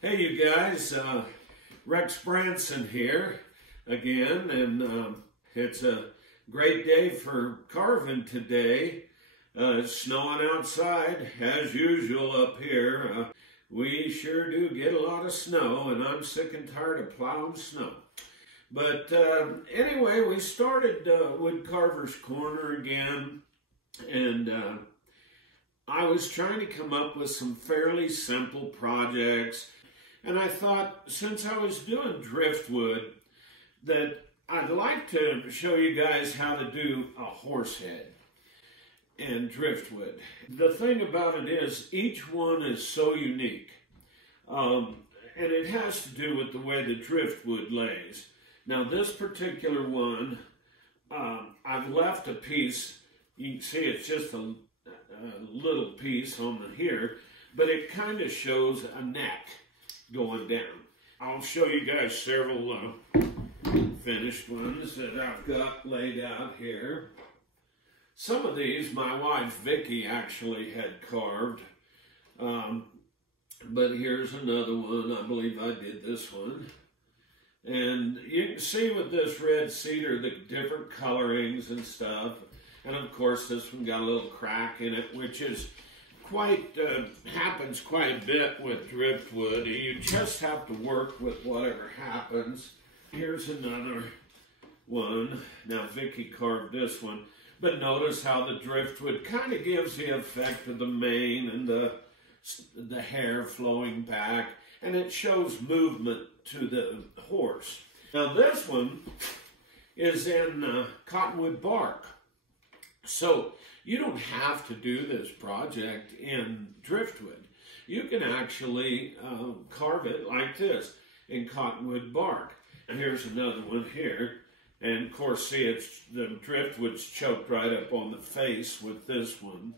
Hey you guys, Rex Branson here again, and it's a great day for carving today. It's snowing outside as usual up here. We sure do get a lot of snow, and I'm sick and tired of plowing snow. But anyway, we started Woodcarver's Corner again, and I was trying to come up with some fairly simple projects. And I thought, since I was doing driftwood, that I'd like to show you guys how to do a horse head and driftwood. The thing about it is, each one is so unique. And it has to do with the way the driftwood lays. Now this particular one, I've left a piece. You can see it's just a little piece on the here, but it kind of shows a neck going down. I'll show you guys several finished ones that I've got laid out here. Some of these my wife Vicky actually had carved, but here's another one. I believe I did this one. And you can see with this red cedar the different colorings and stuff. And of course this one got a little crack in it, which is happens quite a bit with driftwood. You just have to work with whatever happens. Here's another one. Now Vicky carved this one, but notice how the driftwood kind of gives the effect of the mane and the hair flowing back, and it shows movement to the horse. Now this one is in cottonwood bark. So you don't have to do this project in driftwood. You can actually carve it like this in cottonwood bark. And here's another one here. And of course, see, it's the driftwood's choked right up on the face with this one.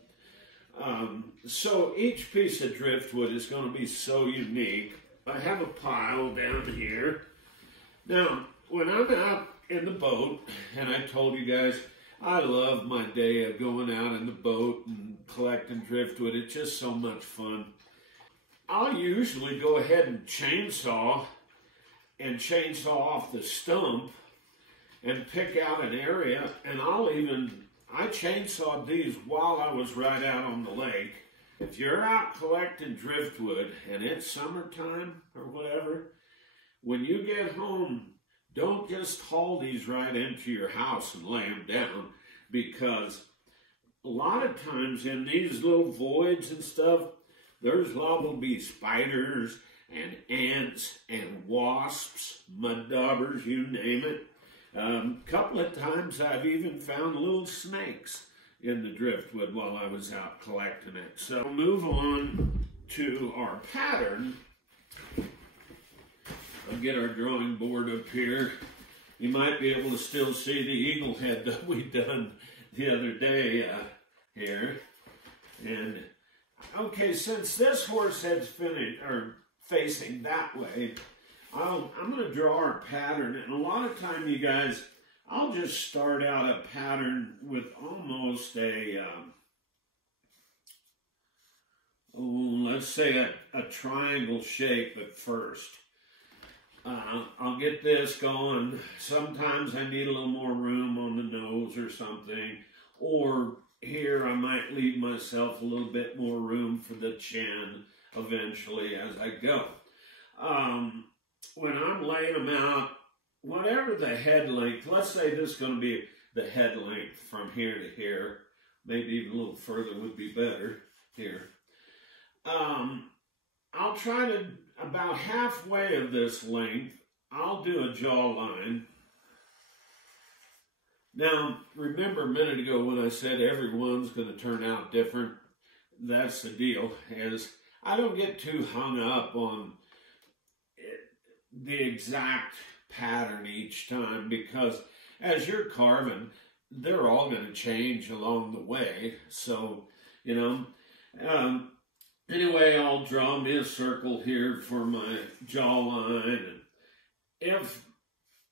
So each piece of driftwood is going to be so unique. I have a pile down here. Now, when I'm out in the boat, and I told you guys, I love my day of going out in the boat and collecting driftwood. It's just so much fun. I'll usually go ahead and chainsaw off the stump and pick out an area, and I chainsawed these while I was right out on the lake. If you're out collecting driftwood and it's summertime or whatever, when you get home, don't just haul these right into your house and lay them down, because a lot of times in these little voids and stuff, there's liable to be spiders and ants and wasps, mud daubers, you name it. A couple of times I've even found little snakes in the driftwood while I was out collecting it. So we'll move on to our pattern. I'll get our drawing board up here. You might be able to still see the eagle head that we done the other day here. And okay, since this horse head's facing that way, I'm going to draw our pattern. And a lot of time, you guys, I'll just start out a pattern with almost a let's say a triangle shape at first. I'll get this going. Sometimes I need a little more room on the nose or something. Or here I might leave myself a little bit more room for the chin eventually as I go. When I'm laying them out, whatever the head length, let's say this is going to be the head length from here to here. Maybe even a little further would be better here. I'll try to, about halfway of this length, I'll do a jawline. Now, remember a minute ago when I said everyone's going to turn out different? That's the deal, is I don't get too hung up on the exact pattern each time, because as you're carving, they're all going to change along the way. So, you know, anyway, I'll draw me a circle here for my jawline. And if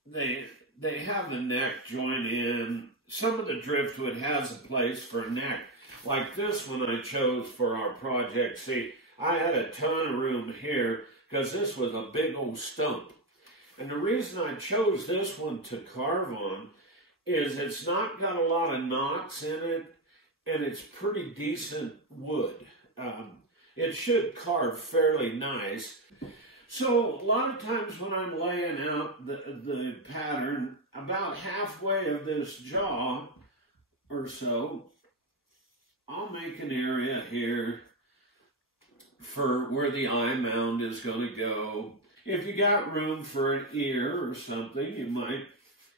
they have the neck join in, some of the driftwood has a place for a neck. Like this one I chose for our project. See, I had a ton of room here because this was a big old stump. And the reason I chose this one to carve on is it's not got a lot of knots in it, and it's pretty decent wood. It should carve fairly nice. So a lot of times when I'm laying out the pattern, about halfway of this jaw or so, I'll make an area here for where the eye mound is going to go. If you got room for an ear or something, you might,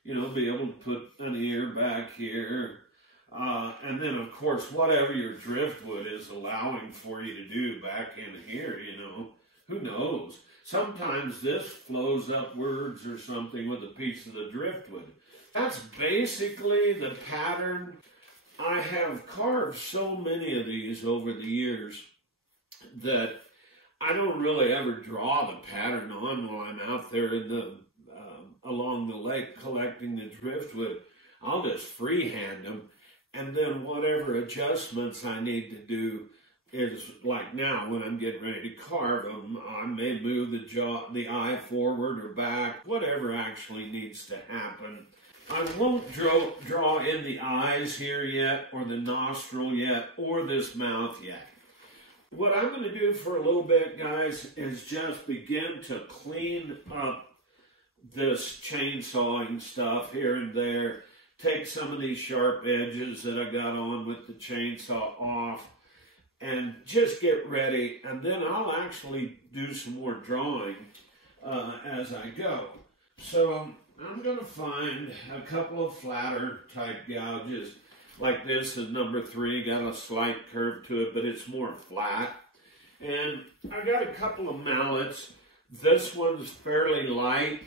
be able to put an ear back here. And then, of course, whatever your driftwood is allowing for you to do back in here, who knows? Sometimes this flows upwards or something with a piece of the driftwood. That's basically the pattern. I have carved so many of these over the years that I don't really ever draw the pattern on while I'm out there in the along the lake collecting the driftwood. I'll just freehand them, and then whatever adjustments I need to do is, like now when I'm getting ready to carve them, I may move the eye forward or back, whatever actually needs to happen. I won't draw in the eyes here yet, or the nostril yet, or this mouth yet. What I'm going to do for a little bit, guys, is just begin to clean up this chainsawing stuff here and there. Take some of these sharp edges that I got on with the chainsaw off, and just get ready. And then I'll actually do some more drawing as I go. So I'm going to find a couple of flatter type gouges. Like this is number 3, got a slight curve to it, but it's more flat. And I got a couple of mallets. This one's fairly light.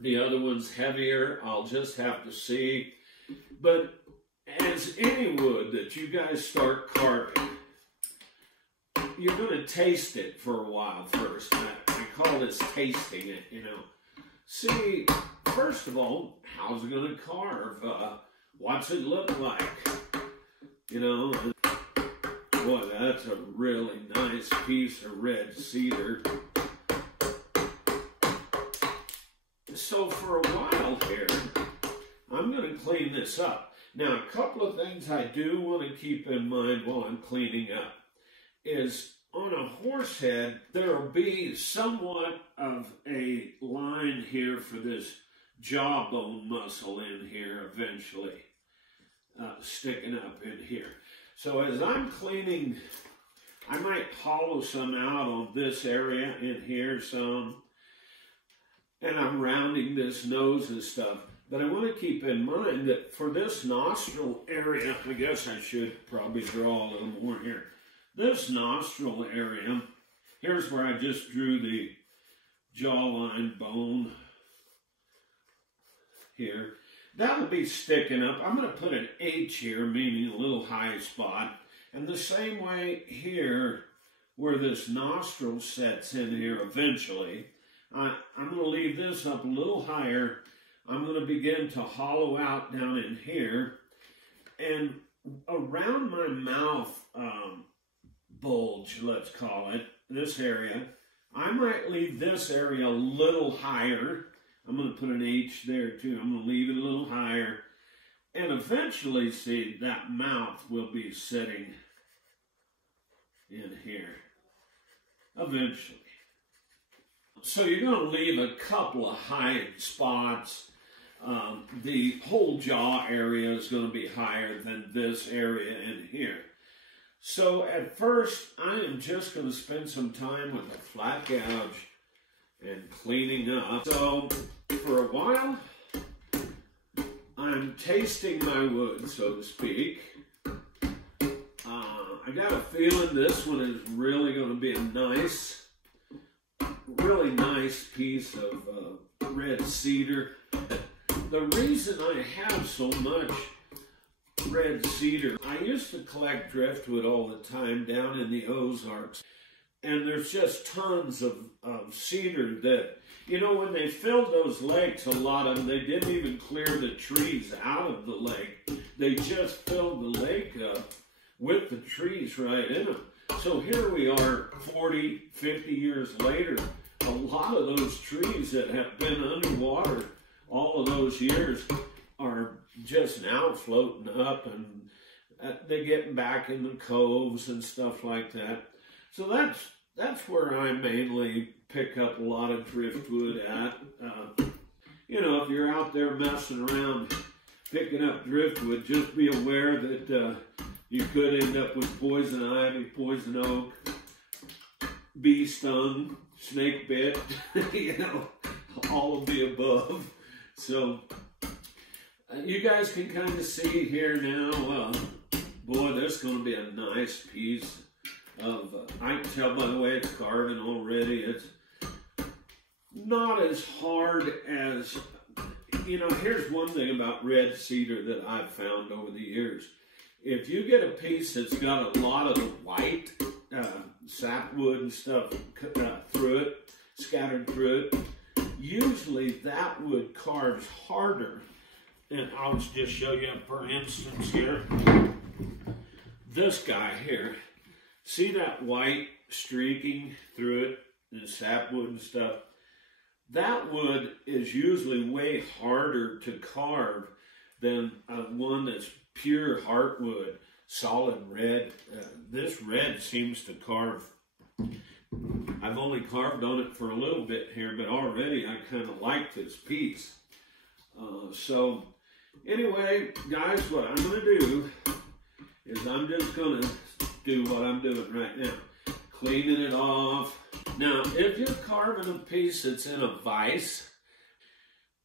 The other one's heavier. I'll just have to see. But as any wood that you guys start carving, you're going to taste it for a while first. I call this tasting it, See, first of all, how's it going to carve? What's it look like? Boy, that's a really nice piece of red cedar. So for a while here, I'm going to clean this up. Now, a couple of things I do want to keep in mind while I'm cleaning up is on a horse head, there will be somewhat of a line here for this jawbone muscle in here eventually, sticking up in here. So as I'm cleaning, I might hollow some out on this area in here some, and I'm rounding this nose and stuff. But I want to keep in mind that for this nostril area, I guess I should probably draw a little more here. This nostril area, here's where I just drew the jawline bone here. That'll be sticking up. I'm going to put an H here, meaning a little high spot. And the same way here, where this nostril sets in here eventually, I'm going to leave this up a little higher. I'm going to begin to hollow out down in here. And around my mouth bulge, let's call it, this area, I might leave this area a little higher. I'm going to put an H there too. I'm going to leave it a little higher. And eventually, see, that mouth will be sitting in here. Eventually. So you're going to leave a couple of high spots. The whole jaw area is going to be higher than this area in here. So at first, I am just going to spend some time with a flat gouge and cleaning up. So for a while, I'm tasting my wood, so to speak. I got a feeling this one is really going to be a really nice piece of red cedar. The reason I have so much red cedar, I used to collect driftwood all the time down in the Ozarks. And there's just tons of cedar that, when they filled those lakes, a lot of them, they didn't even clear the trees out of the lake. They just filled the lake up with the trees right in them. So here we are 40, 50 years later, a lot of those trees that have been underwater all of those years are just now floating up, and they're getting back in the coves and stuff like that. So that's where I mainly pick up a lot of driftwood at. You know, if you're out there messing around picking up driftwood, just be aware that you could end up with poison ivy, poison oak, bee stung, snake bit, you know, all of the above. So you guys can kind of see here now, boy, there's going to be a nice piece of, I can tell by the way it's carving already, it's not as hard as, you know, here's one thing about red cedar that I've found over the years. If you get a piece that's got a lot of the white sapwood and stuff through it, scattered through it, usually that wood carves harder. And I'll just show you for instance here. This guy here, see that white streaking through it, and sapwood and stuff? That wood is usually way harder to carve than one that's pure heartwood, solid red. This red seems to carve. I've only carved on it for a little bit here, but already I kind of like this piece. So anyway, guys, what I'm going to do is I'm just going to do what I'm doing right now. Cleaning it off. Now, if you're carving a piece that's in a vise,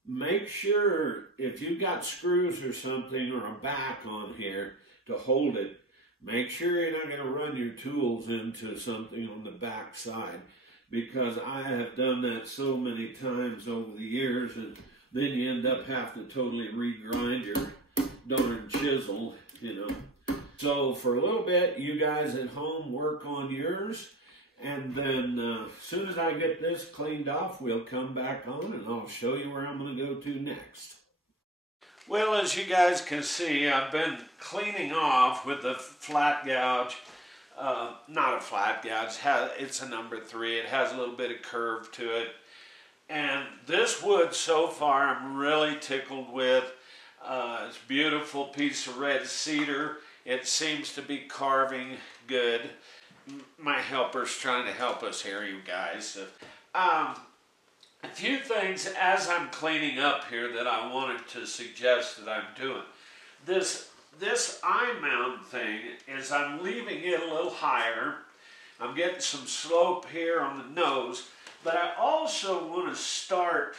make sure if you've got screws or something or a back on here to hold it, make sure you're not going to run your tools into something on the back side, because I have done that so many times over the years, and then you end up having to totally regrind your darn chisel, you know. So for a little bit, you guys at home work on yours, and then as soon as I get this cleaned off, we'll come back on and I'll show you where I'm going to go to next. Well, as you guys can see, I've been cleaning off with the flat gouge. Not a flat gouge, it's a number 3. It has a little bit of curve to it. And this wood so far I'm really tickled with. It's a beautiful piece of red cedar. It seems to be carving good. My helper's trying to help us here, you guys. A few things as I'm cleaning up here that I wanted to suggest that I'm doing. This eye mound thing is I'm leaving it a little higher. I'm getting some slope here on the nose, but I also want to start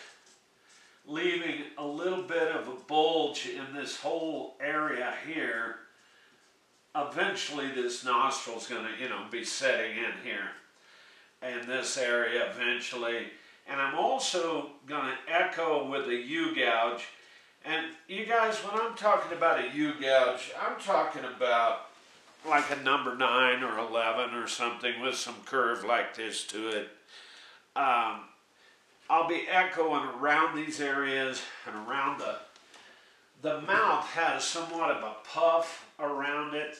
leaving a little bit of a bulge in this whole area here. Eventually this nostril's going to, you know, be setting in here in this area eventually. And I'm also going to echo with a U-gouge. And you guys, when I'm talking about a U-gouge, I'm talking about like a number 9 or 11 or something with some curve like this to it. I'll be echoing around these areas and around the mouth has somewhat of a puff around it.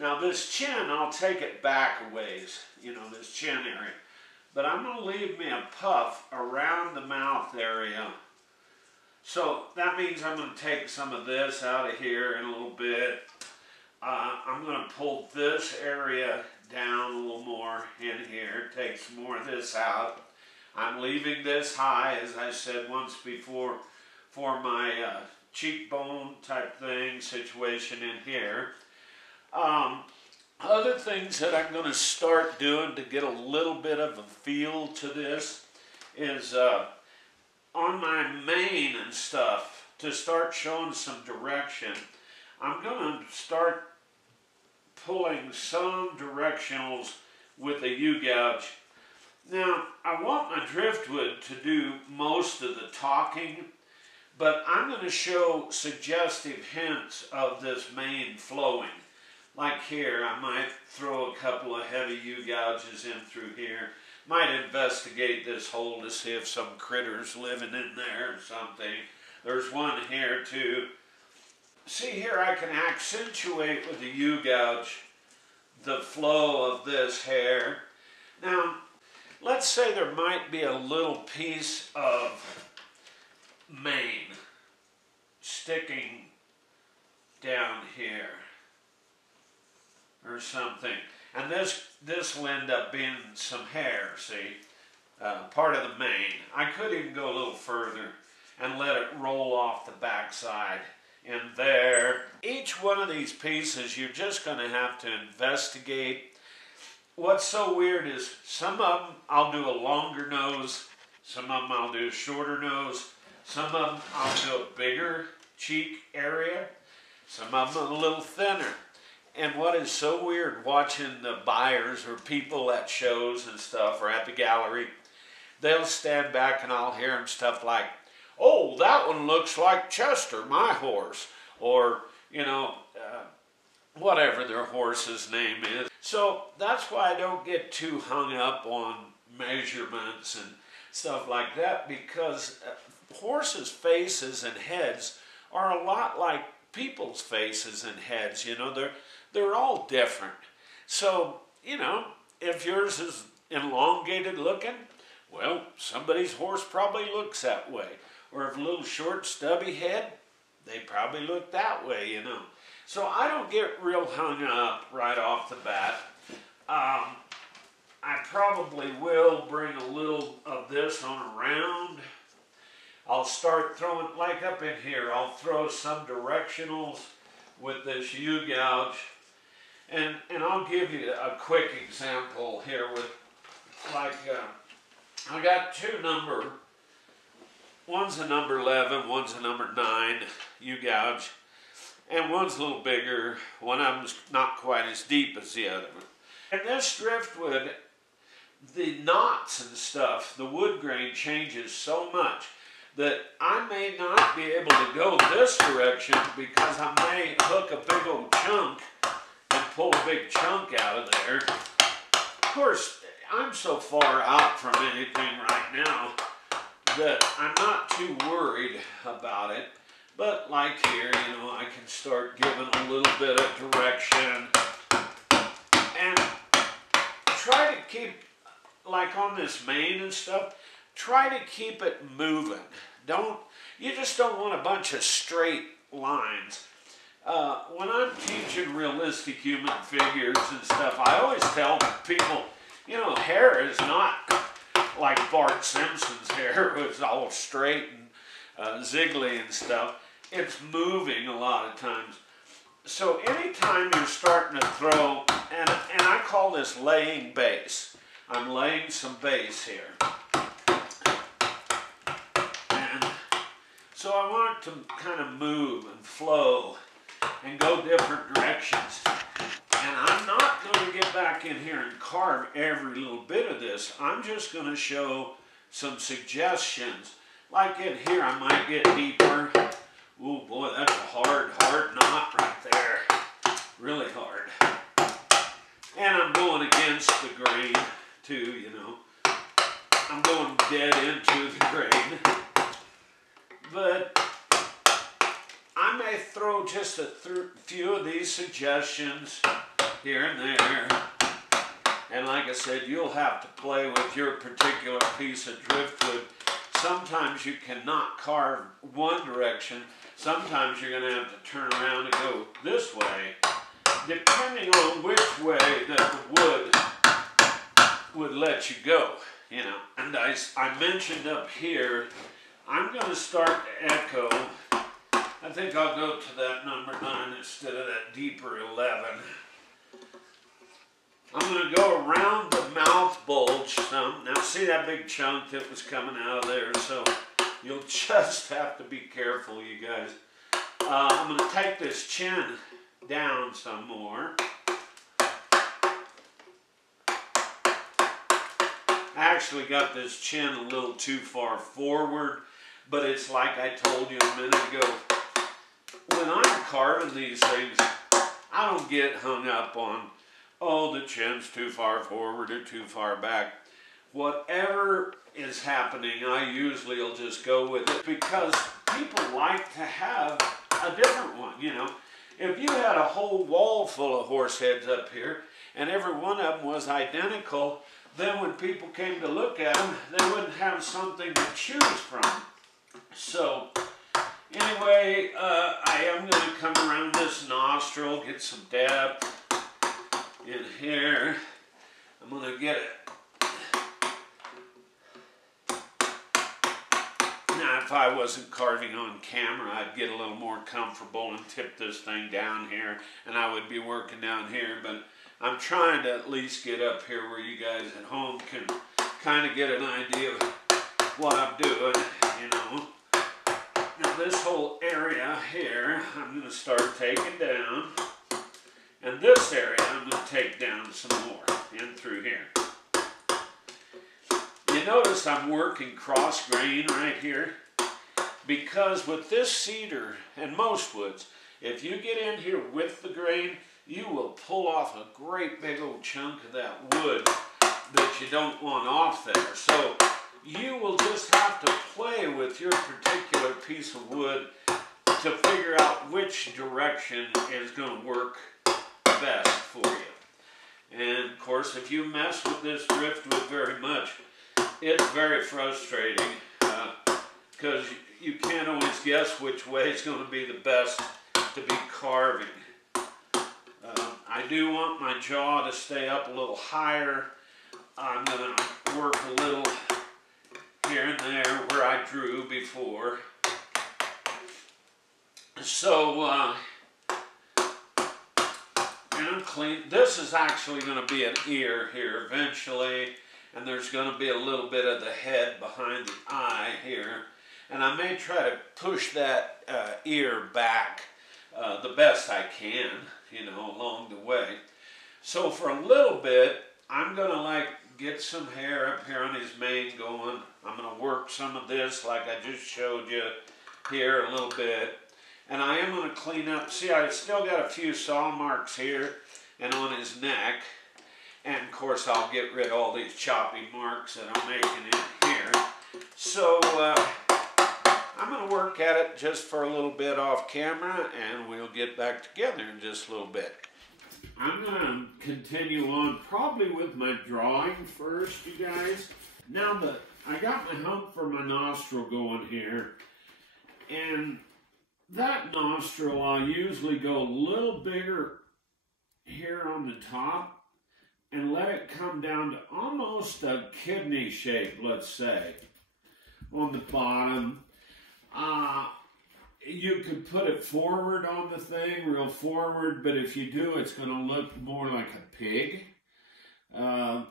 Now this chin, I'll take it back a ways, you know, this chin area. But I'm going to leave me a puff around the mouth area. So that means I'm going to take some of this out of here in a little bit. I'm going to pull this area down a little more in here, take some more of this out. I'm leaving this high, as I said once before, for my cheekbone type thing situation in here. Other things that I'm going to start doing to get a little bit of a feel to this is on my mane and stuff, to start showing some direction, I'm going to start pulling some directionals with a U-gouge. Now, I want my driftwood to do most of the talking, but I'm going to show suggestive hints of this mane flowing. Like here, I might throw a couple of heavy U-gouges in through here. Might investigate this hole to see if some critter's living in there or something. There's one here too. See here, I can accentuate with the U-gouge the flow of this hair. Now, let's say there might be a little piece of mane sticking down here or something. And this will end up being some hair, see? Part of the mane. I could even go a little further and let it roll off the backside in there. Each one of these pieces you're just going to have to investigate. What's so weird is some of them I'll do a longer nose, some of them I'll do a shorter nose, some of them I'll do a bigger cheek area, some of them a little thinner. And what is so weird watching the buyers or people at shows and stuff or at the gallery, they'll stand back and I'll hear them stuff like, oh, that one looks like Chester, my horse, or, you know, whatever their horse's name is. So that's why I don't get too hung up on measurements and stuff like that, because horses' faces and heads are a lot like people's faces and heads. You know, they're all different. So, you know, if yours is elongated looking, well, somebody's horse probably looks that way. Or if a little short, stubby head, they probably look that way, you know. So I don't get real hung up right off the bat. I probably will bring a little of this on around. I'll start throwing, like up in here, I'll throw some directionals with this U-gouge. And I'll give you a quick example here with, like, I got one's a number 11, one's a number 9 U-gouge, and one's a little bigger, one of them's not quite as deep as the other one. And this driftwood, the knots and stuff, the wood grain changes so much that I may not be able to go this direction because I may hook a big old chunk and pull a big chunk out of there. Of course, I'm so far out from anything right now that I'm not too worried about it. But like here, you know, I can start giving a little bit of direction and try to keep, like on this mane and stuff, try to keep it moving. You just don't want a bunch of straight lines. When I'm teaching realistic human figures and stuff, I always tell people, you know, hair is not like Bart Simpson's hair, was all straight and ziggly and stuff. It's moving a lot of times. So anytime you're starting to throw, and I call this laying base. I'm laying some base here. And so I want it to kind of move and flow and go different directions. And I'm not going to get back in here and carve every little bit of this. I'm just going to show some suggestions. Like in here, I might get deeper. Ooh, boy, that's a hard knot right there. Really hard. And I'm going against the grain, too, you know. I'm going dead into the grain. But I may throw just a few of these suggestions here and there. And like I said, you'll have to play with your particular piece of driftwood. Sometimes you cannot carve one direction. Sometimes you're going to have to turn around and go this way, depending on which way that the wood would let you go, you know. And I mentioned up here, I'm going to start to echo. I think I'll go to that number 9 instead of that deeper 11. I'm going to go around the mouth bulge some. Now see that big chunk that was coming out of there, so you'll just have to be careful, you guys. I'm going to take this chin down some more. I actually got this chin a little too far forward, but it's like I told you a minute ago. When I'm carving these things, I don't get hung up on, oh, the chin's too far forward or too far back. Whatever is happening, I usually will just go with it because people like to have a different one, you know. If you had a whole wall full of horse heads up here and every one of them was identical, then when people came to look at them, they wouldn't have something to choose from. So anyway, I am going to come around this nostril, get some depth in here. I'm going to get it. Now, if I wasn't carving on camera, I'd get a little more comfortable and tip this thing down here, and I would be working down here, but I'm trying to at least get up here where you guys at home can kind of get an idea of what I'm doing, you know. Now this whole area here, I'm going to start taking down, and this area I'm going to take down some more in through here. You notice I'm working cross grain right here, because with this cedar and most woods, if you get in here with the grain, you will pull off a great big old chunk of that wood that you don't want off there. So you will just have to play with your particular piece of wood to figure out which direction is going to work best for you. And of course, if you mess with this driftwood very much, it's very frustrating because you can't always guess which way is going to be the best to be carving. I do want my jaw to stay up a little higher. I'm going to work a little here and there where I drew before. So, and I'm clean. This is actually going to be an ear here eventually, and there's going to be a little bit of the head behind the eye here. And I may try to push that ear back the best I can, you know, along the way. So for a little bit, I'm going to like get some hair up here on his mane going. I'm going to work some of this like I just showed you here a little bit. And I am going to clean up. See, I still got a few saw marks here and on his neck. And of course, I'll get rid of all these choppy marks that I'm making in here. So I'm going to work at it just for a little bit off camera, and we'll get back together in just a little bit. I'm going to continue on probably with my drawing first, you guys. Now that I got my hump for my nostril going here, and that nostril I'll usually go a little bigger here on the top and let it come down to almost a kidney shape, let's say, on the bottom. You could put it forward on the thing, real forward, but if you do, it's going to look more like a pig.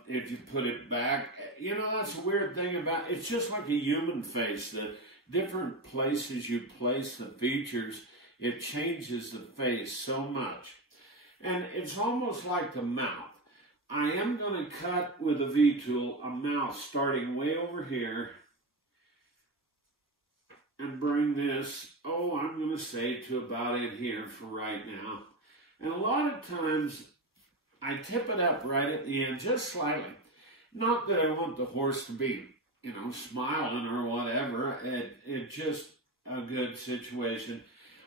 If you put it back, you know, that's a weird thing about it. It's just like a human face. The different places you place the features, it changes the face so much. And it's almost like the mouth. I am going to cut with a V-tool a mouth starting way over here and bring this, oh, I'm going to say to about in here for right now. And a lot of times I tip it up right at the end, just slightly. Not that I want the horse to be, you know, smiling or whatever. It's just a good situation.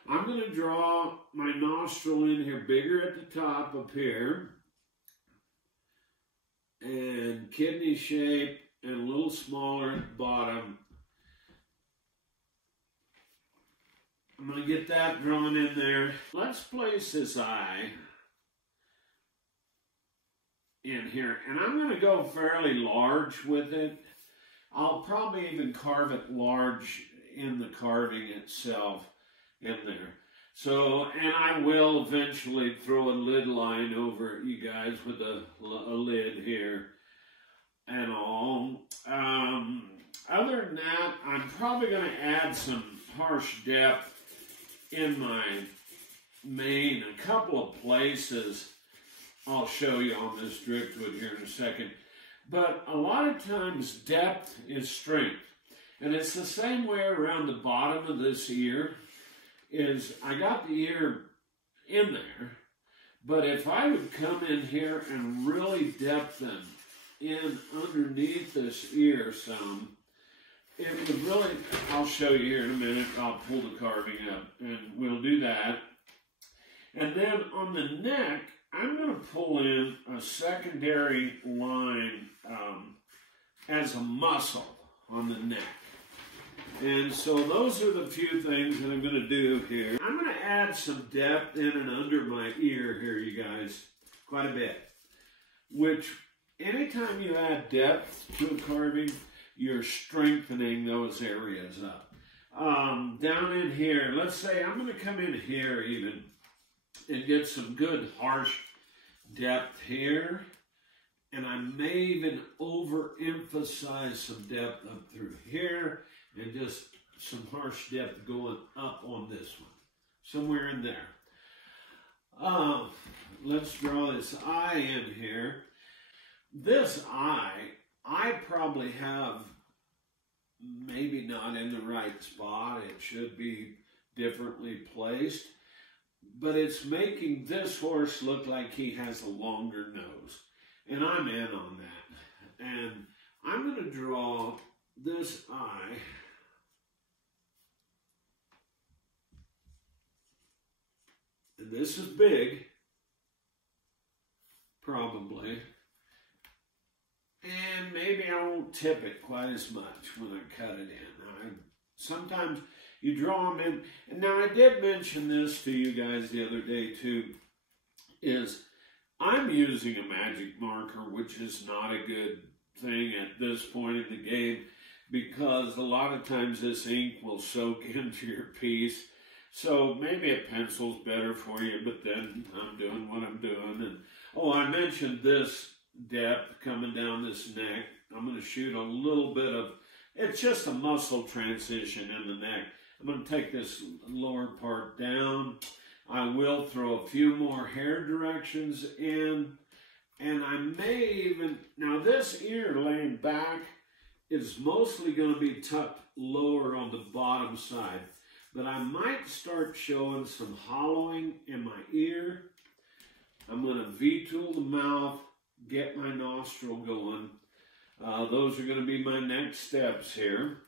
I'm going to draw my nostril in here bigger at the top up here. And kidney shape and a little smaller at the bottom. I'm going to get that drawn in there. Let's place this eye in here. And I'm going to go fairly large with it. I'll probably even carve it large in the carving itself in there. So, and I will eventually throw a lid line over it, you guys, with a lid here and all. Other than that, I'm probably going to add some harsh depth in my mane. A couple of places I'll show you on this driftwood here in a second. But a lot of times depth is strength. And it's the same way around the bottom of this ear. Is I got the ear in there, but if I would come in here and really depthen in underneath this ear some, it would really, I'll show you here in a minute, I'll pull the carving up and we'll do that. And then on the neck, I'm going to pull in a secondary line as a muscle on the neck. And so those are the few things that I'm going to do here. I'm going to add some depth in and under my ear here, you guys, quite a bit. Which, anytime you add depth to a carving, you're strengthening those areas up. Down in here, let's say I'm going to come in here even and get some good harsh depth here. And I may even overemphasize some depth up through here and just some harsh depth going up on this one, somewhere in there. Let's draw this eye in here. This eye, I probably have maybe not in the right spot. It should be differently placed. But it's making this horse look like he has a longer nose. And I'm in on that. And I'm going to draw this eye. And this is big, probably. And maybe I won't tip it quite as much when I cut it in. Sometimes you draw them in. And now I did mention this to you guys the other day too, is I'm using a magic marker, which is not a good thing at this point in the game, because a lot of times this ink will soak into your piece. So maybe a pencil's better for you, but then I'm doing what I'm doing. And oh, I mentioned this depth coming down this neck. I'm going to shoot a little bit of, it's just a muscle transition in the neck. I'm going to take this lower part down. I will throw a few more hair directions in, and I may even, now this ear laying back is mostly going to be tucked lower on the bottom side, but I might start showing some hollowing in my ear. I'm going to V-tool the mouth, get my nostril going. Those are going to be my next steps here.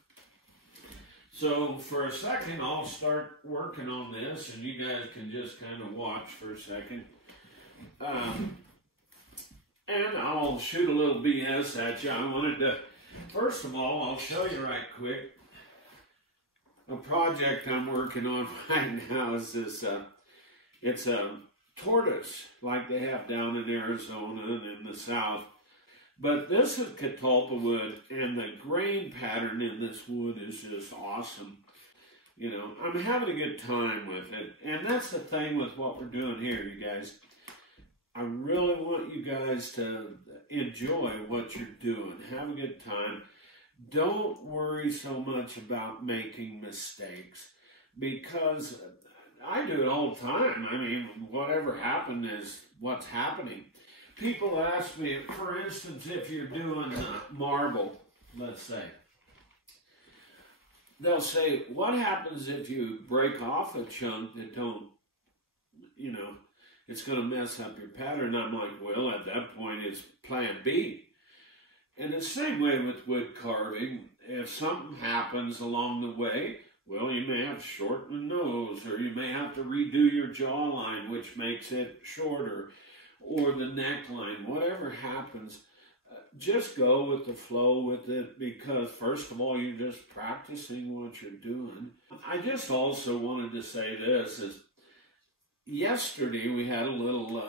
So for a second, I'll start working on this, and you guys can just kind of watch for a second. And I'll shoot a little BS at you. I wanted to, first of all, I'll show you right quick. A project I'm working on right now is this, it's a tortoise like they have down in Arizona and in the South. But this is catalpa wood, and the grain pattern in this wood is just awesome. You know, I'm having a good time with it. And that's the thing with what we're doing here, you guys. I really want you guys to enjoy what you're doing. Have a good time. Don't worry so much about making mistakes, because I do it all the time. I mean, whatever happened is what's happening. People ask me, for instance, if you're doing marble, let's say, they'll say, what happens if you break off a chunk that don't, you know, it's going to mess up your pattern? I'm like, well, at that point, it's plan B. And the same way with wood carving, if something happens along the way, well, you may have to shorten the nose, or you may have to redo your jawline, which makes it shorter, or the neckline, whatever happens, just go with the flow with it, because first of all, you're just practicing what you're doing. I just also wanted to say this, is yesterday we had a little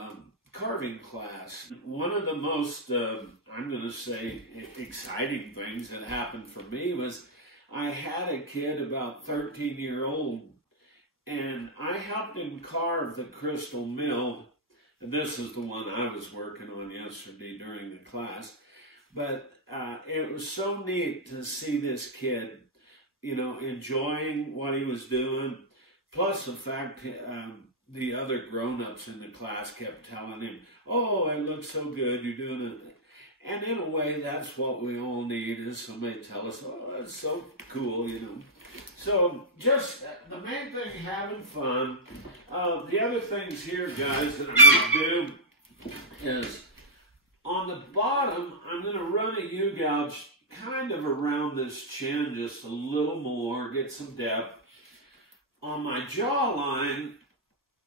carving class. One of the most, I'm going to say, exciting things that happened for me was I had a kid about 13-year-old, and I helped him carve the crystal mill. And this is the one I was working on yesterday during the class. But it was so neat to see this kid, you know, enjoying what he was doing. Plus the fact the other grown-ups in the class kept telling him, oh, it looks so good, you're doing it. And in a way, that's what we all need, is somebody tell us, oh, that's so cool, you know. So just the main thing, having fun. The other things here, guys, that I'm going to do is on the bottom, I'm going to run a U-gouge kind of around this chin just a little more, get some depth. On my jawline,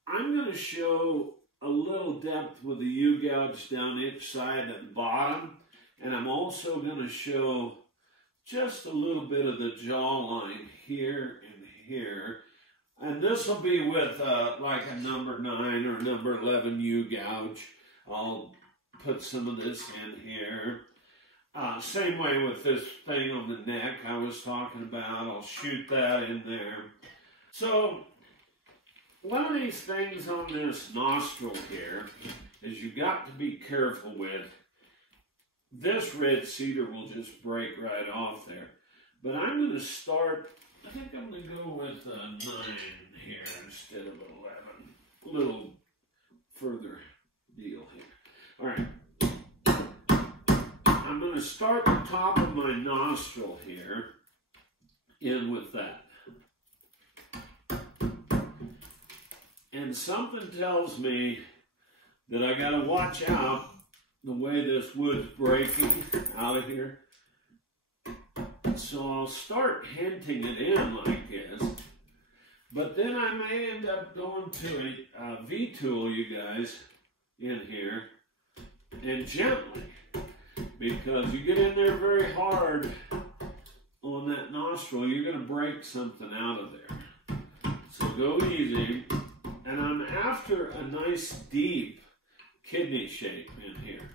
I'm going to show a little depth with the U-gouge down each side and bottom. And I'm also going to show just a little bit of the jawline here and here. And this will be with like a number 9 or number 11 U-gouge. I'll put some of this in here. Same way with this thing on the neck I was talking about. I'll shoot that in there. So one of these things on this nostril here is you got to be careful with. This red cedar will just break right off there. But I'm going to start, I think I'm going to go with a 9 here instead of 11. A little further deal here. All right. I'm going to start the top of my nostril here in with that. And something tells me that I got to watch out the way this wood's breaking out of here. So I'll start hinting it in like this. But then I may end up going to a V-tool, you guys, in here. And gently. Because you get in there very hard on that nostril, you're going to break something out of there. So go easy. And I'm after a nice deep kidney shape in here.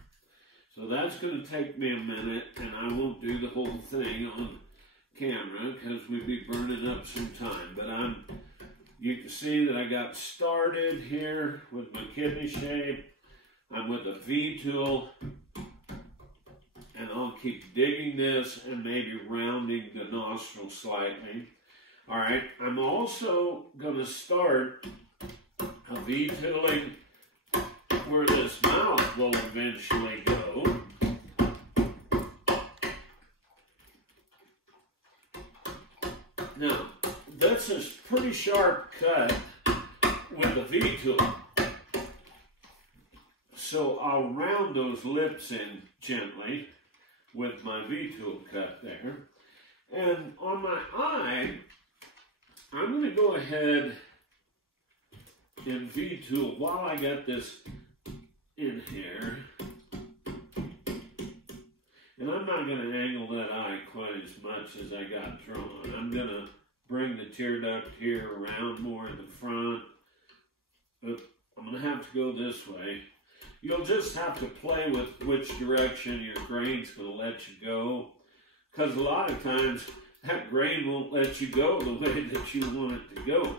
So that's going to take me a minute, and I won't do the whole thing on camera because we'd be burning up some time. But you can see that I got started here with my kidney shape. I'm with a V-tool, and I'll keep digging this and maybe rounding the nostril slightly. All right, I'm also going to start a V-tooling where this mouth will eventually go. Now, this is pretty sharp cut with the V-tool. So I'll round those lips in gently with my V-tool cut there. And on my eye, I'm going to go ahead and V-tool while I got this in here. And I'm not going to angle that eye quite as much as I got drawn. I'm going to bring the tear duct here around more in the front. But I'm going to have to go this way. You'll just have to play with which direction your grain's going to let you go. Because a lot of times that grain won't let you go the way that you want it to go.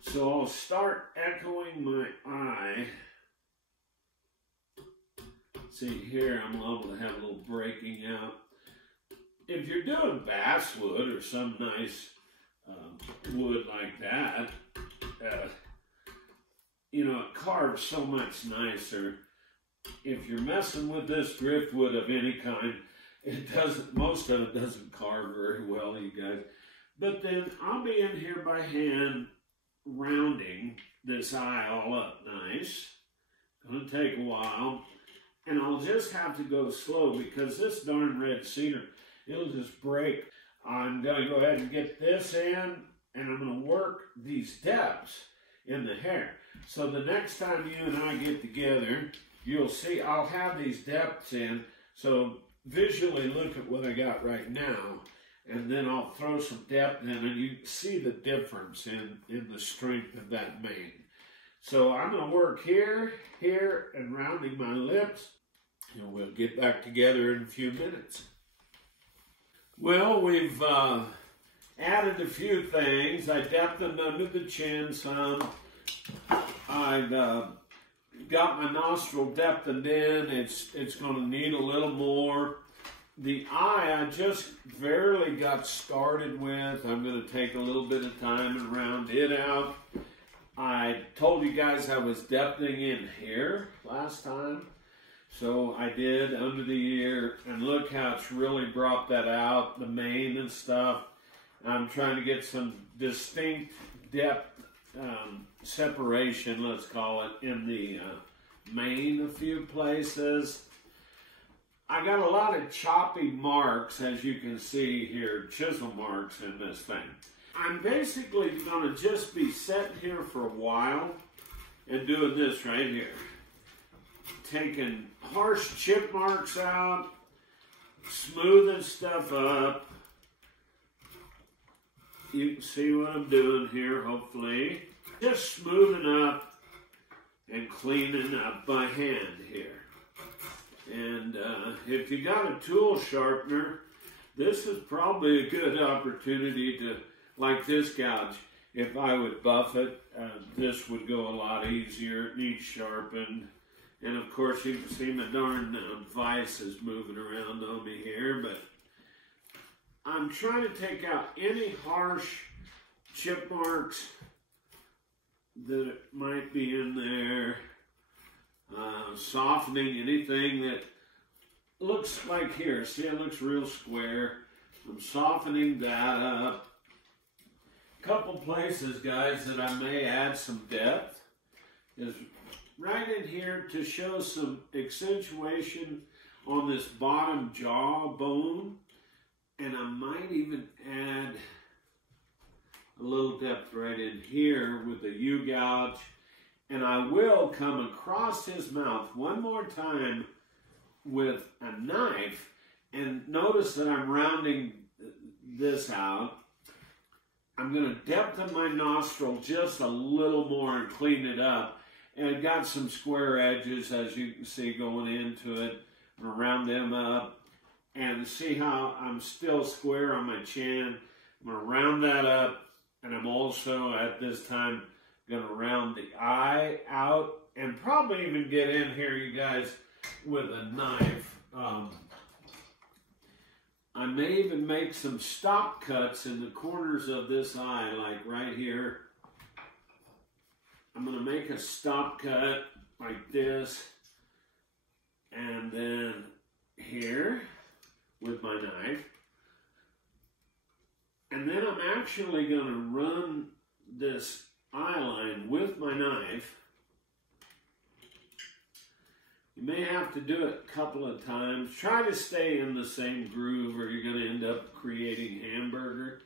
So I'll start echoing my eye. See here, I'm able to have a little breaking out. If you're doing basswood or some nice wood like that, you know, it carves so much nicer. If you're messing with this driftwood of any kind, it doesn't, most of it doesn't carve very well, you guys. But then I'll be in here by hand rounding this eye all up nice. Gonna take a while. And I'll just have to go slow because this darn red cedar, it'll just break. I'm gonna go ahead and get this in, and I'm gonna work these depths in the hair. So the next time you and I get together, you'll see I'll have these depths in. So visually look at what I got right now, and then I'll throw some depth in, and you can see the difference in the strength of that mane. So I'm going to work here, here, and rounding my lips, and we'll get back together in a few minutes. Well, we've added a few things. I depthened under the chin some. I've got my nostril depthened in. It's going to need a little more. The eye, I just barely got started with. I'm going to take a little bit of time and round it out. I told you guys I was depthing in here last time. So I did under the ear, and look how it's really brought that out, the mane and stuff. I'm trying to get some distinct depth separation, let's call it, in the mane a few places. I got a lot of choppy marks, as you can see here, chisel marks in this thing. I'm basically going to just be sitting here for a while and doing this right here. Taking harsh chip marks out, smoothing stuff up. You can see what I'm doing here, hopefully. Just smoothing up and cleaning up by hand here. And if you got a tool sharpener, this is probably a good opportunity to, like this gouge, if I would buff it, this would go a lot easier. It needs sharpened. And of course, you can see my darn vise is moving around on me here, but I'm trying to take out any harsh chip marks that might be in there, softening anything that looks like here. See, it looks real square. I'm softening that up. A couple places, guys, that I may add some depth is right in here to show some accentuation on this bottom jaw bone. And I might even add a little depth right in here with the U-gouge. And I will come across his mouth one more time with a knife. And notice that I'm rounding this out. I'm going to depthen my nostril just a little more and clean it up. And it got some square edges, as you can see, going into it. I'm going to round them up. And see how I'm still square on my chin. I'm going to round that up. And I'm also, at this time, going to round the eye out. And probably even get in here, you guys, with a knife. I may even make some stop cuts in the corners of this eye, like right here. I'm going to make a stop cut like this. And then here with my knife. And then I'm actually going to run this eye line with my knife. You may have to do it a couple of times. Try to stay in the same groove or you're going to end up creating hamburger.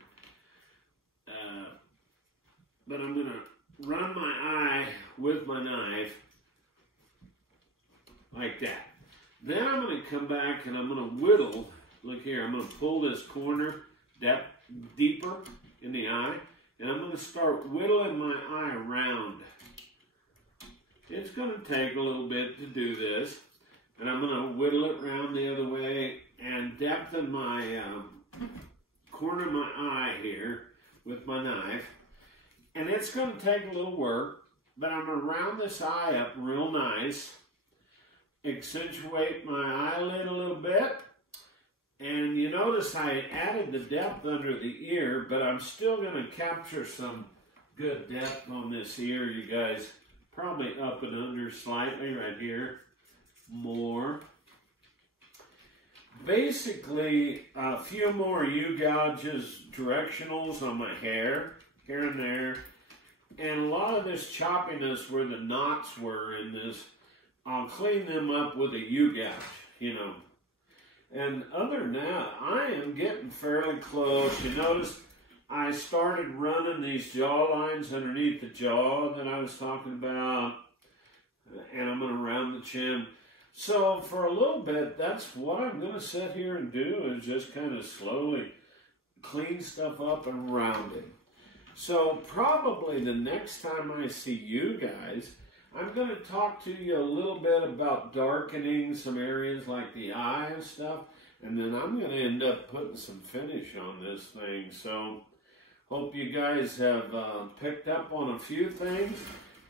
But I'm going to run my eye with my knife like that. Then I'm going to come back and I'm going to whittle. Look here, I'm going to pull this corner deeper in the eye. And I'm going to start whittling my eye around. It's going to take a little bit to do this. And I'm going to whittle it around the other way and depthen my corner of my eye here with my knife. And it's going to take a little work, but I'm going to round this eye up real nice. Accentuate my eyelid a little bit. And you notice I added the depth under the ear, but I'm still going to capture some good depth on this ear, you guys. Probably up and under slightly right here. More. Basically, a few more U-gouges, directionals on my hair, here and there. And a lot of this choppiness where the knots were in this, I'll clean them up with a U-gouge, you know. And other than that, I am getting fairly close. You notice I started running these jaw lines underneath the jaw that I was talking about. And I'm going to round the chin. So for a little bit, that's what I'm going to sit here and do, is just kind of slowly clean stuff up and round it. So probably the next time I see you guys, I'm going to talk to you a little bit about darkening some areas like the eye and stuff. And then I'm going to end up putting some finish on this thing. So hope you guys have picked up on a few things.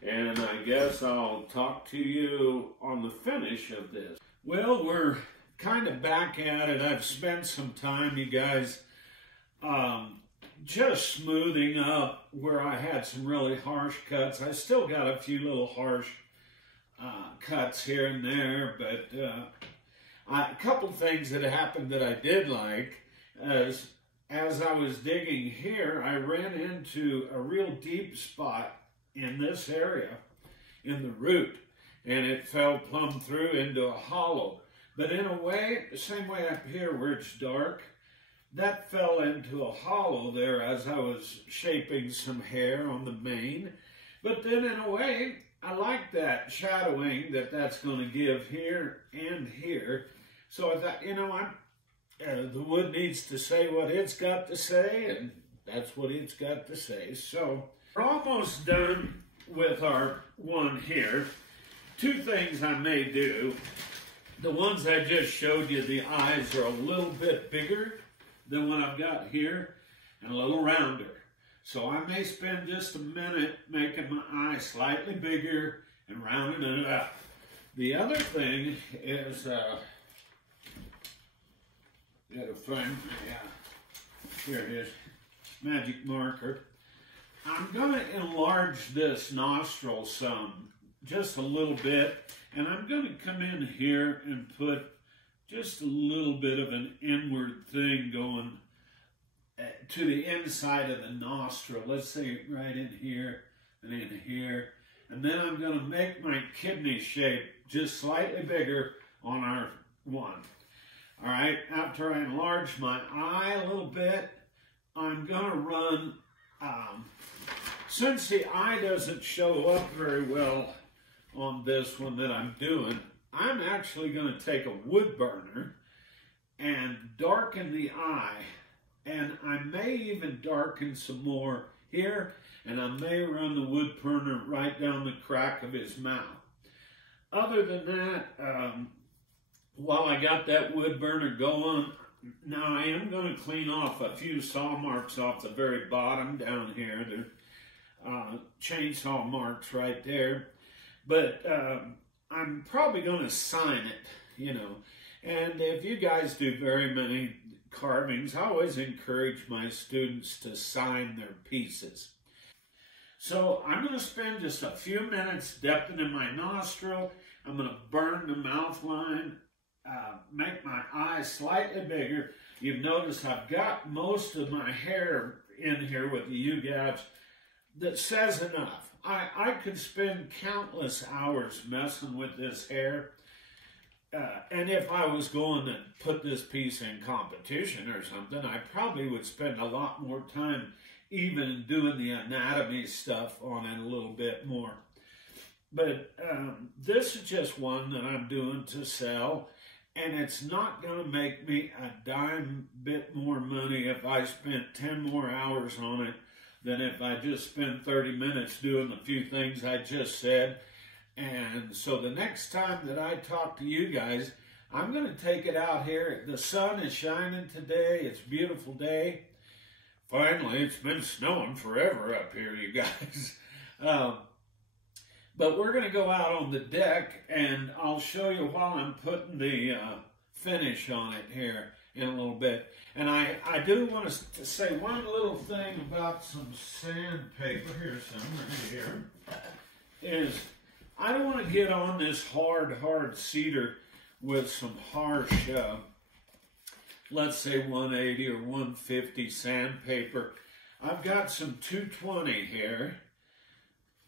And I guess I'll talk to you on the finish of this. Well, we're kind of back at it. I've spent some time, you guys, just smoothing up where I had some really harsh cuts. I still got a few little harsh cuts here and there, but a couple things that happened that I did like is, as I was digging here, I ran into a real deep spot in this area, in the root, and it fell plumb through into a hollow. But in a way, the same way up here where it's dark, that fell into a hollow there as I was shaping some hair on the mane. But then in a way, I like that shadowing that's going to give here and here. So I thought, you know, the wood needs to say what it's got to say, and that's what it's got to say. So we're almost done with our one here. Two things I may do. The ones I just showed you, the eyes are a little bit bigger than what I've got here and a little rounder. So I may spend just a minute making my eye slightly bigger and rounding it up. The other thing is, gotta find here it is, magic marker. I'm gonna enlarge this nostril some, just a little bit, and I'm gonna come in here and put just a little bit of an inward thing going to the inside of the nostril. Let's say right in here and in here. And then I'm going to make my kidney shape just slightly bigger on our one. All right, after I enlarge my eye a little bit, I'm going to run, since the eye doesn't show up very well on this one that I'm doing, I'm actually going to take a wood burner and darken the eye. And I may even darken some more here, and I may run the wood burner right down the crack of his mouth. Other than that, while I got that wood burner going, now I am going to clean off a few saw marks off the very bottom down here. They're chainsaw marks right there. But I'm probably going to sign it, you know. And if you guys do very many carvings, I always encourage my students to sign their pieces. So I'm going to spend just a few minutes dipping in my nostril. I'm going to burn the mouth line, make my eyes slightly bigger. You've noticed I've got most of my hair in here with the U-gaps. That says enough. I could spend countless hours messing with this hair. And if I was going to put this piece in competition or something, I probably would spend a lot more time even doing the anatomy stuff on it a little bit more. But this is just one that I'm doing to sell, and it's not going to make me a dime bit more money if I spent 10 more hours on it than if I just spend 30 minutes doing the few things I just said. And so the next time that I talk to you guys, I'm going to take it out here. The sun is shining today. It's a beautiful day. Finally, it's been snowing forever up here, you guys. But we're going to go out on the deck, and I'll show you while I'm putting the finish on it here in a little bit. And I do want to say one little thing about some sandpaper. Here's some right here. Is I don't want to get on this hard cedar with some harsh, let's say 180 or 150 sandpaper. I've got some 220 here,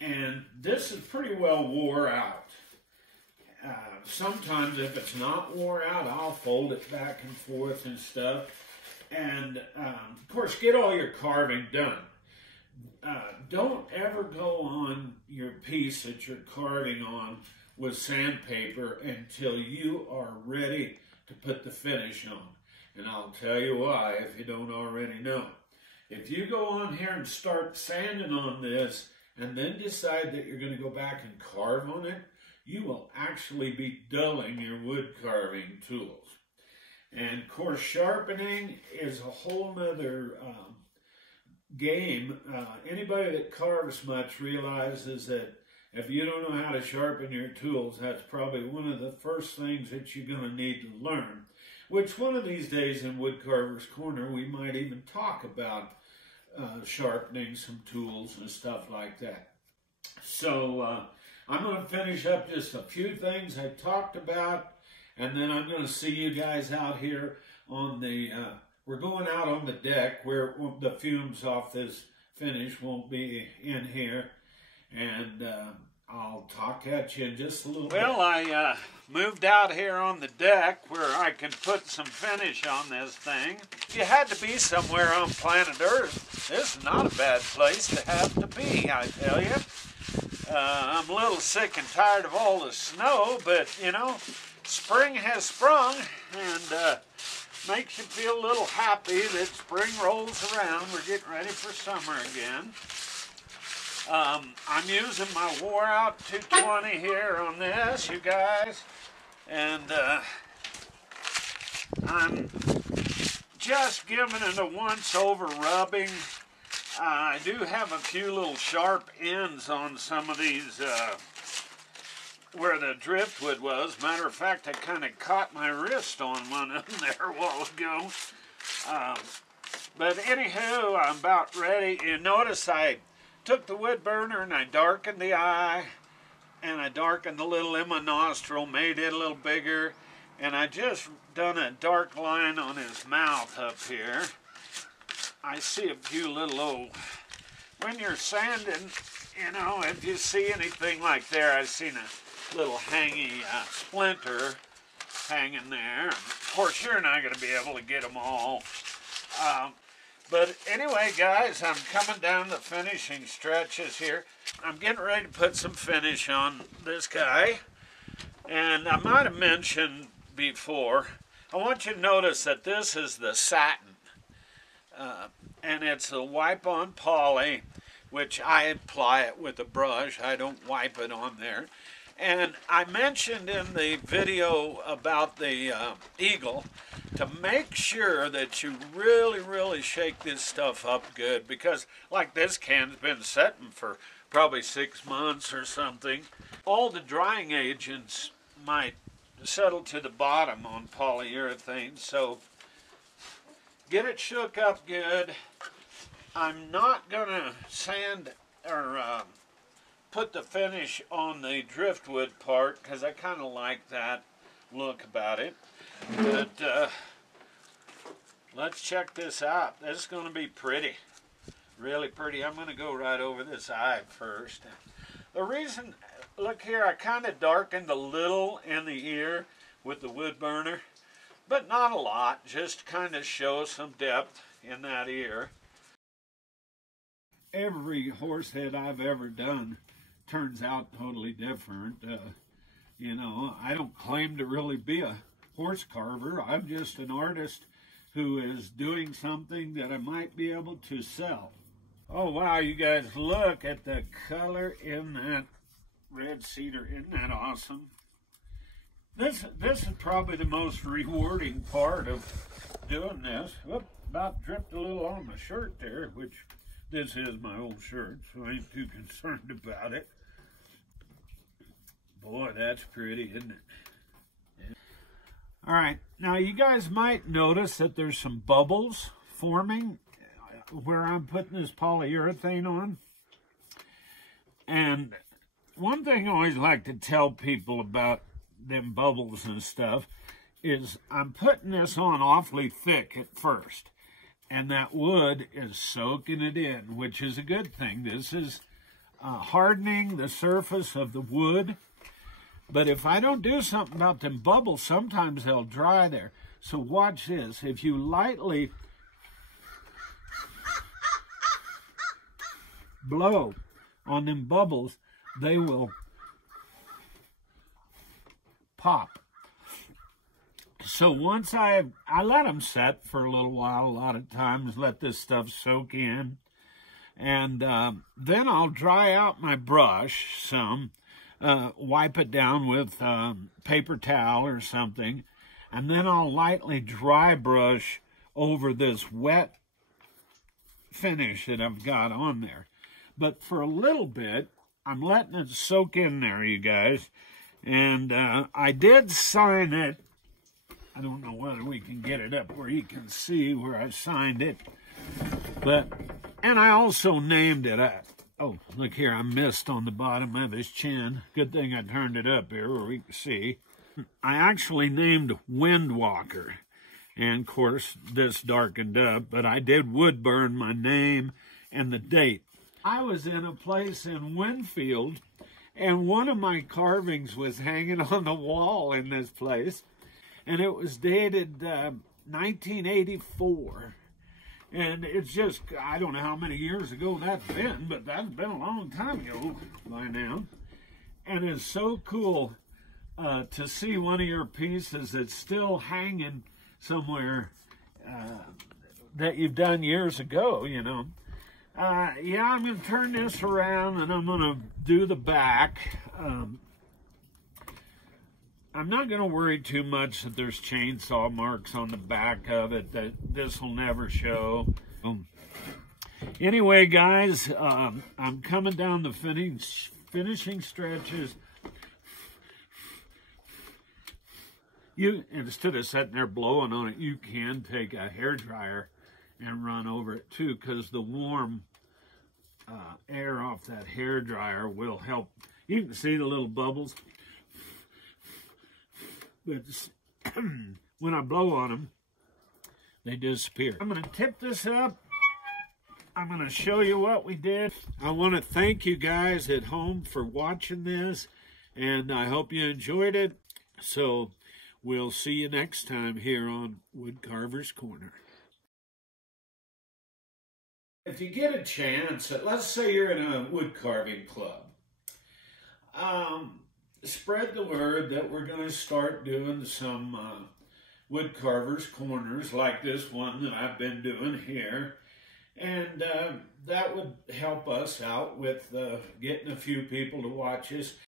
and this is pretty well wore out. Sometimes if it's not wore out, I'll fold it back and forth and stuff. And, of course, get all your carving done. Don't ever go on your piece that you're carving on with sandpaper until you are ready to put the finish on. And I'll tell you why if you don't already know. If you go on here and start sanding on this and then decide that you're going to go back and carve on it, you will actually be dulling your wood carving tools. And of course, sharpening is a whole nother game. Anybody that carves much realizes that if you don't know how to sharpen your tools, that's probably one of the first things that you're going to need to learn. Which one of these days in Woodcarver's Corner, we might even talk about sharpening some tools and stuff like that. So I'm going to finish up just a few things I talked about, and then I'm going to see you guys out here on the, we're going out on the deck where the fumes off this finish won't be in here, and I'll talk at you in just a little bit. Well, I moved out here on the deck where I can put some finish on this thing. If you had to be somewhere on planet Earth, this is not a bad place to have to be, I tell you. I'm a little sick and tired of all the snow, but, you know, spring has sprung, and makes you feel a little happy that spring rolls around. We're getting ready for summer again. I'm using my wore out 220 here on this, you guys, and I'm just giving it a once over rubbing. I do have a few little sharp ends on some of these where the driftwood was. Matter of fact, I kind of caught my wrist on one of them there a while ago. But anywho, I'm about ready. You notice I took the wood burner and I darkened the eye, and I darkened the little in my nostril, made it a little bigger, and I just done a dark line on his mouth up here. I see a few little when you're sanding, you know, if you see anything like there, I seen a little hangy splinter hanging there. Of course, you're not going to be able to get them all. But anyway, guys, I'm coming down the finishing stretches here. I'm getting ready to put some finish on this guy. And I might have mentioned before, I want you to notice that this is the satin. And it's a wipe-on poly, which I apply it with a brush. I don't wipe it on there. And I mentioned in the video about the eagle to make sure that you really shake this stuff up good, because like this can's been setting for probably 6 months or something. All the drying agents might settle to the bottom on polyurethane, so get it shook up good. I'm not gonna sand or put the finish on the driftwood part because I kind of like that look about it. But let's check this out. This is going to be pretty, really pretty. I'm going to go right over this eye first. The reason, look here, I kind of darkened a little in the ear with the wood burner, but not a lot, just kind of show some depth in that ear. Every horse head I've ever done turns out totally different. You know, I don't claim to really be a horse carver. I'm just an artist who is doing something that I might be able to sell. Oh wow, you guys, look at the color in that red cedar. Isn't that awesome? This is probably the most rewarding part of doing this. Whoop, about dripped a little on my shirt there, which this is my old shirt, so I ain't too concerned about it. Boy, that's pretty, isn't it? Yeah. All right, now you guys might notice that there's some bubbles forming where I'm putting this polyurethane on. And one thing I always like to tell people about them bubbles and stuff is I'm putting this on awfully thick at first. And that wood is soaking it in, which is a good thing. This is hardening the surface of the wood. But if I don't do something about them bubbles, sometimes they'll dry there. So watch this. If you lightly blow on them bubbles, they will pop. So once I let them set for a little while, a lot of times, let this stuff soak in. And then I'll dry out my brush some, wipe it down with paper towel or something, and then I'll lightly dry brush over this wet finish that I've got on there. But for a little bit, I'm letting it soak in there, you guys. And I did sign it. I don't know whether we can get it up where you can see where I signed it. And I also named it. Oh, look here, I missed on the bottom of his chin. Good thing I turned it up here where we can see. I actually named Windwalker. And, of course, this darkened up, but I did wood burn my name and the date. I was in a place in Winfield, and one of my carvings was hanging on the wall in this place. And it was dated 1984. And it's just, I don't know how many years ago that's been, but that's been a long time ago by now. And it's so cool to see one of your pieces that's still hanging somewhere that you've done years ago, you know. Yeah, I'm going to turn this around and I'm going to do the back. I'm not going to worry too much that there's chainsaw marks on the back of it, that this will never show. Anyway, guys, I'm coming down the finishing stretches. You, instead of sitting there blowing on it, you can take a hairdryer and run over it too, because the warm air off that hairdryer will help. You can see the little bubbles. But when I blow on them, they disappear. I'm going to tip this up. I'm going to show you what we did. I want to thank you guys at home for watching this, and I hope you enjoyed it. So we'll see you next time here on Woodcarver's Corner. If you get a chance, let's say you're in a wood carving club, spread the word that we're going to start doing some Woodcarver's Corners like this one that I've been doing here. And that would help us out with getting a few people to watch us.